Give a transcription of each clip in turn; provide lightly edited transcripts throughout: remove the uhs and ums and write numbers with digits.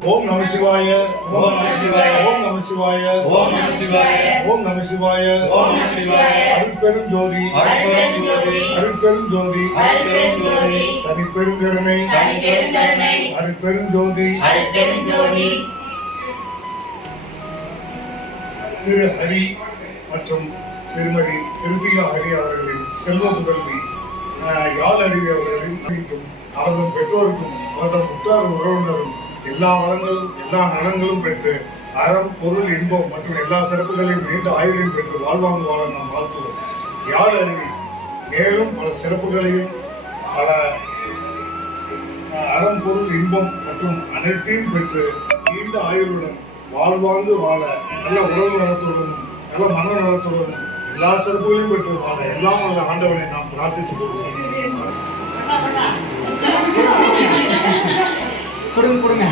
ஓம் நம சிவாய. ஓம் நம சிவாய. ஓம் நம சிவாய. ஓம் நம சிவாய. ஓம் நம சிவாய. ஓம் நம சிவாய. அருட்பெரும் ஜோதி. அருட்பெரும் ஜோதி. அருட்பெரும் ஜோதி. அருட்பெரும் ஜோதி. தனிப்பெருங்கருணை. தனிப்பெருங்கருணை. அருட்பெரும் ஜோதி. அருட்பெரும் ஜோதி. திரு ஹரி மற்றும் திருமதி கிருத்திகா ஹரி அவர்களின் செல்வ புதல்வி யாழ் அறிவி அவர்களின் நம்பிக்கும் அவர்கள் பெற்றோருக்கும் அவர்கள் முற்றார் உறவினரும் எல்லா வளங்களும் எல்லா நலன்களும் பெற்று அறம் பொருள் இன்பம் மற்றும் எல்லா சிறப்புகளையும் நீண்ட ஆயுளையும் பெற்று வாழ்வாங்கு வாழ நாம் வாழ்த்துவோம். யாழ் அறிவி மேலும் பல சிறப்புகளையும் பல அறம் பொருள் இன்பம் மற்றும் அனைத்தையும் பெற்று நீண்ட ஆயுளுடன் வாழ்வாங்கு வாழ நல்ல உறவு நலத்துடனும் நல்ல மன நலத்துடனும் எல்லா சிறப்புகளையும் பெற்று வாழ எல்லாம் உள்ள ஆண்டவனை நாம் பிரார்த்தித்துக் கொள்வோம். கொடுங்க கொடுங்க.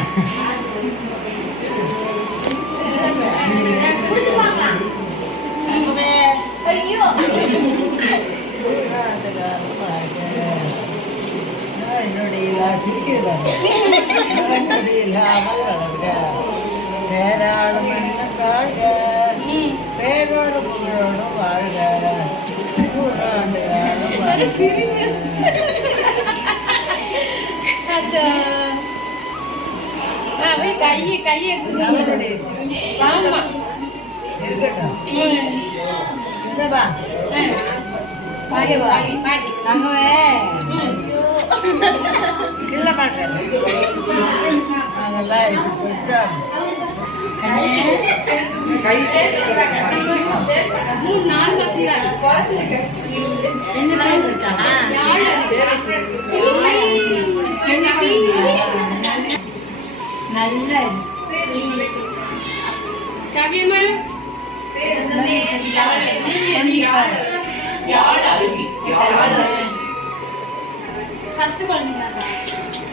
பேராளும் என்ன காழ்க பேரோடு புகழோடு வாழ்க நூறாண்டு கையை நல்ல கவியம்மா ஃபர்ஸ்ட் குழந்தைங்க